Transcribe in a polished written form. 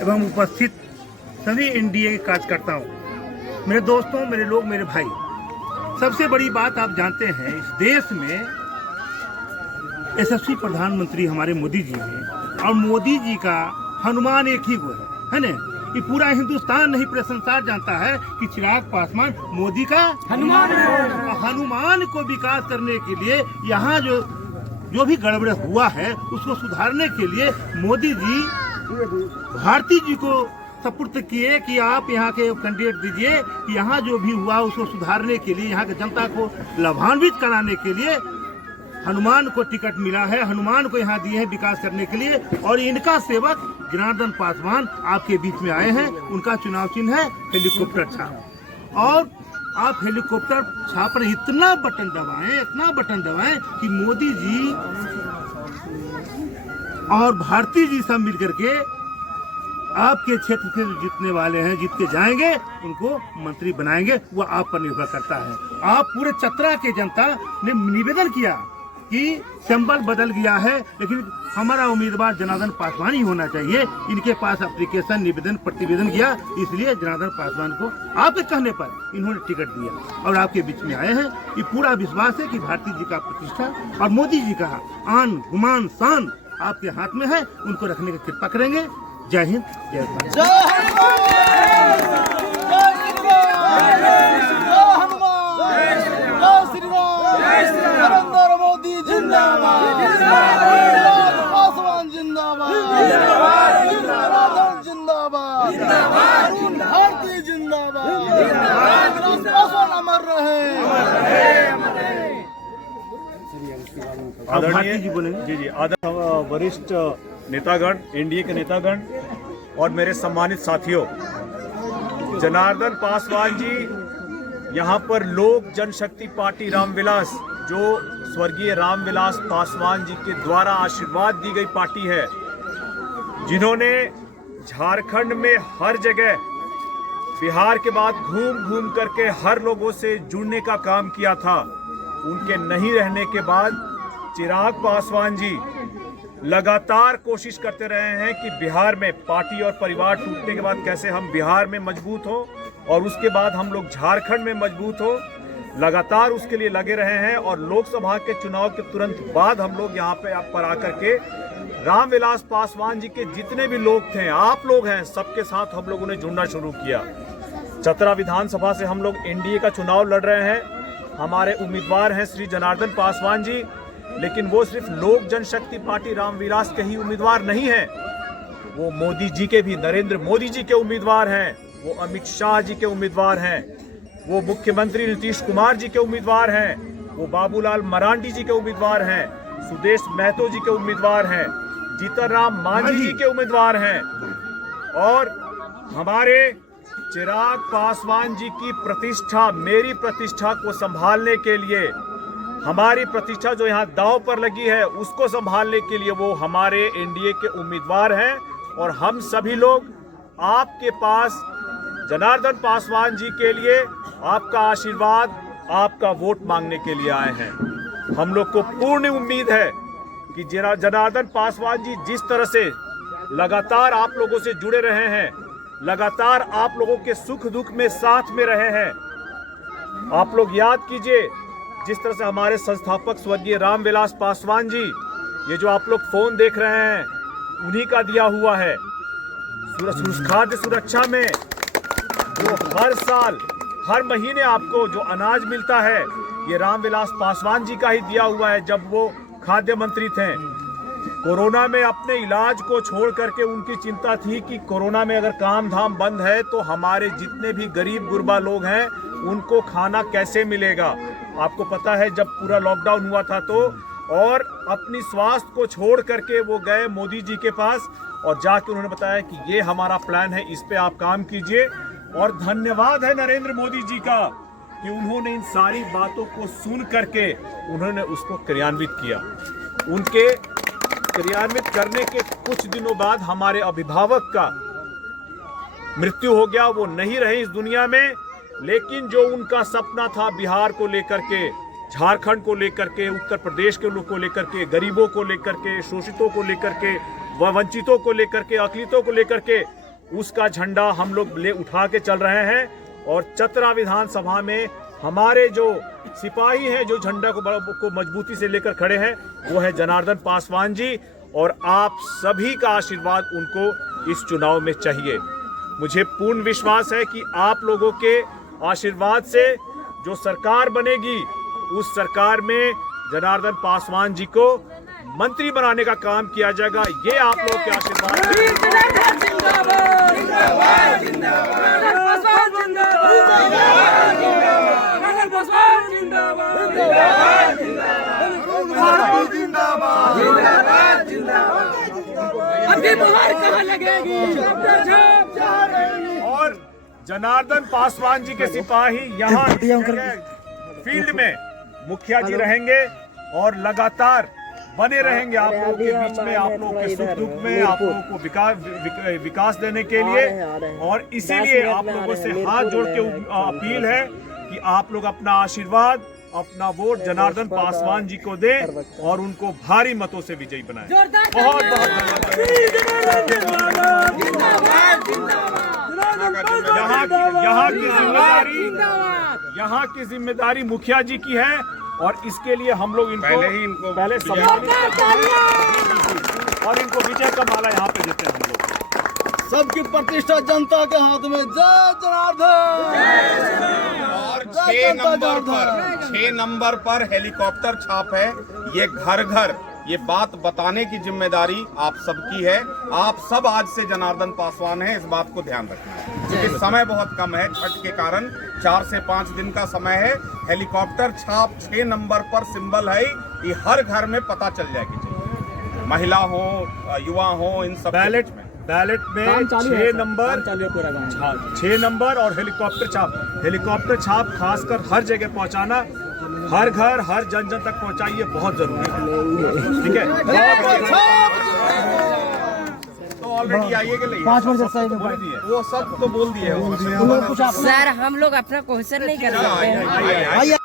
एवं उपस्थित सभी एनडीए के कार्यकर्ताओं, मेरे दोस्तों, मेरे लोग, मेरे भाई, सबसे बड़ी बात आप जानते हैं, इस देश में यशस्वी प्रधानमंत्री हमारे मोदी जी हैं और मोदी जी का हनुमान एक ही वो है ना। ये पूरा हिंदुस्तान नहीं, पूरा संसार जानता है कि चिराग पासवान मोदी का हनुमान है। हनुमान को विकास करने के लिए यहाँ जो भी गड़बड़ हुआ है उसको सुधारने के लिए मोदी जी भारती जी को सपुर्द किए कि आप यहाँ के कैंडिडेट दीजिए कि यहाँ जो भी हुआ उसको सुधारने के लिए, यहाँ की जनता को लाभान्वित कराने के लिए हनुमान को टिकट मिला है। हनुमान को यहाँ दिए हैं विकास करने के लिए। और इनका सेवक जनार्दन पासवान आपके बीच में आए हैं। उनका चुनाव चिन्ह है हेलीकॉप्टर छाप। और आप हेलीकॉप्टर छाप पर इतना बटन दबाएं कि मोदी जी और भारती जी सब मिल करके आपके क्षेत्र के जितने वाले हैं, जीत के जाएंगे, उनको मंत्री बनाएंगे। वो आप पर निर्भर करता है। आप पूरे चतरा के जनता ने निवेदन किया कि सिंबल बदल गया है, लेकिन हमारा उम्मीदवार जनार्दन पासवान ही होना चाहिए। इनके पास एप्लीकेशन, निवेदन, प्रतिवेदन गया, इसलिए जनार्दन पासवान को आपके कहने पर इन्होंने टिकट दिया और आपके बीच में आए हैं। ये पूरा विश्वास है कि भारती जी का प्रतिष्ठा और मोदी जी का आन, गुमान, शान आपके हाथ में है। उनको रखने की कृपा करेंगे। जय हिंद, जय भारत। नरेंद्र मोदी जिंदाबाद, पासवान जिंदाबाद, जनार्दन जिंदाबाद, अरुण भारती जिंदाबाद, पासवान अमर रहे। भारती जी बोलेंगे। जी, वरिष्ठ नेतागण, एनडीए के नेतागण और मेरे सम्मानित साथियों, जनार्दन पासवान जी यहाँ पर लोक जनशक्ति पार्टी रामविलास, जो स्वर्गीय रामविलास पासवान जी के द्वारा आशीर्वाद दी गई पार्टी है, जिन्होंने झारखंड में हर जगह बिहार के बाद घूम घूम करके हर लोगों से जुड़ने का काम किया था। उनके नहीं रहने के बाद चिराग पासवान जी लगातार कोशिश करते रहे हैं कि बिहार में पार्टी और परिवार टूटने के बाद कैसे हम बिहार में मजबूत हो और उसके बाद हम लोग झारखंड में मजबूत हो। लगातार उसके लिए लगे रहे हैं और लोकसभा के चुनाव के तुरंत बाद हम लोग यहाँ पर आकर के रामविलास पासवान जी के जितने भी लोग थे, आप लोग हैं, सबके साथ हम लोगों ने जुड़ना शुरू किया। चतरा विधानसभा से हम लोग एनडीए का चुनाव लड़ रहे हैं। हमारे उम्मीदवार हैं श्री जनार्दन पासवान जी, लेकिन वो सिर्फ लोक जनशक्ति पार्टी रामविलास के ही उम्मीदवार नहीं हैं, वो मोदी जी के भी, नरेंद्र मोदी जी के उम्मीदवार हैं, वो अमित शाह जी के उम्मीदवार हैं, वो मुख्यमंत्री नीतीश कुमार जी के उम्मीदवार हैं, वो बाबूलाल मरांडी जी के उम्मीदवार हैं, सुदेश महतो जी के उम्मीदवार हैं, जीतनराम मांझी जी के उम्मीदवार हैं। और हमारे चिराग पासवान जी की प्रतिष्ठा, मेरी प्रतिष्ठा को संभालने के लिए, हमारी प्रतिष्ठा जो यहाँ दांव पर लगी है, उसको संभालने के लिए वो हमारे एनडीए के उम्मीदवार हैं। और हम सभी लोग आपके पास जनार्दन पासवान जी के लिए आपका आशीर्वाद, आपका वोट मांगने के लिए आए हैं। हम लोग को पूर्ण उम्मीद है कि जनार्दन पासवान जी जिस तरह से लगातार आप लोगों से जुड़े रहे हैं, लगातार आप लोगों के सुख दुख में साथ में रहे हैं। आप लोग याद कीजिए, जिस तरह से हमारे संस्थापक स्वर्गीय रामविलास पासवान जी, ये जो आप लोग फोन देख रहे हैं, उन्हीं का दिया हुआ है। खाद्य सुरक्षा में जो हर साल, हर महीने आपको जो अनाज मिलता है, ये रामविलास पासवान जी का ही दिया हुआ है। जब वो खाद्य मंत्री थे, कोरोना में अपने इलाज को छोड़ करके उनकी चिंता थी कि कोरोना में अगर काम धाम बंद है तो हमारे जितने भी गरीब गुरबा लोग हैं उनको खाना कैसे मिलेगा। आपको पता है जब पूरा लॉकडाउन हुआ था तो, और अपनी स्वास्थ्य को छोड़ करके वो गए मोदी जी के पास और जाके उन्होंने बताया कि ये हमारा प्लान है, इस पे आप काम कीजिए। और धन्यवाद है नरेंद्र मोदी जी का कि उन्होंने इन सारी बातों को सुन करके उन्होंने उसको क्रियान्वित किया। उनके क्रियान्वित करने के कुछ दिनों बाद हमारे अभिभावक का मृत्यु हो गया। वो नहीं रहे इस दुनिया में, लेकिन जो उनका सपना था बिहार को लेकर के, झारखंड को लेकर के, उत्तर प्रदेश के लोग को लेकर के, गरीबों को लेकर के, शोषितों को लेकर के, वंचितों को लेकर के, अकलितों को लेकर के, उसका झंडा हम लोग ले उठा के चल रहे हैं। और चतरा विधानसभा में हमारे जो सिपाही हैं, जो झंडा को मजबूती से लेकर खड़े हैं, वो है जनार्दन पासवान जी। और आप सभी का आशीर्वाद उनको इस चुनाव में चाहिए। मुझे पूर्ण विश्वास है कि आप लोगों के आशीर्वाद से जो सरकार बनेगी, उस सरकार में जनार्दन पासवान जी को मंत्री बनाने का काम किया जाएगा। ये आप लोगों के आशीर्वाद और जनार्दन पासवान जी के सिपाही यहाँ फील्ड में मुखिया जी रहेंगे और लगातार बने रहेंगे आप लोगों के बीच में, आप लोगों के सुख दुख में, आप लोगों को विकास देने के लिए। और इसीलिए आप लोगों से हाथ जोड़ के अपील है कि आप लोग अपना आशीर्वाद, अपना वोट जनार्दन पासवान जी को दें और उनको भारी मतों से विजयी बनाएं। बहुत यहाँ की जिम्मेदारी मुखिया जी की है और इसके लिए हम लोग इनको पहले सम्मानित और इनको विजय का माला यहाँ पे देते हैं हम लोग। सबकी प्रतिष्ठा जनता के हाथ में। जय जनार्दन। और 6 नंबर पर हेलीकॉप्टर छाप है। ये घर घर ये बात बताने की जिम्मेदारी आप सबकी है। आप सब आज से जनार्दन पासवान हैं, इस बात को ध्यान रखना। क्योंकि समय बहुत कम है, छठ के कारण 4 से 5 दिन का समय है। हेलीकॉप्टर छाप 6 नंबर पर सिंबल है, ये हर घर में पता चल जाएगी। महिला हो, युवा हो, इन सब बैलेट में 6 नंबर और हेलीकॉप्टर छाप खासकर हर जगह पहुंचाना, हर घर हर जन जन तक पहुंचाइए, बहुत जरूरी है। ठीक है, तो ऑलरेडी आइए के लिए 5 मिनट से बोल दिए, वो सब तो बोल दिए। सर हम लोग अपना क्वेश्चन नहीं कर सकते। आइए।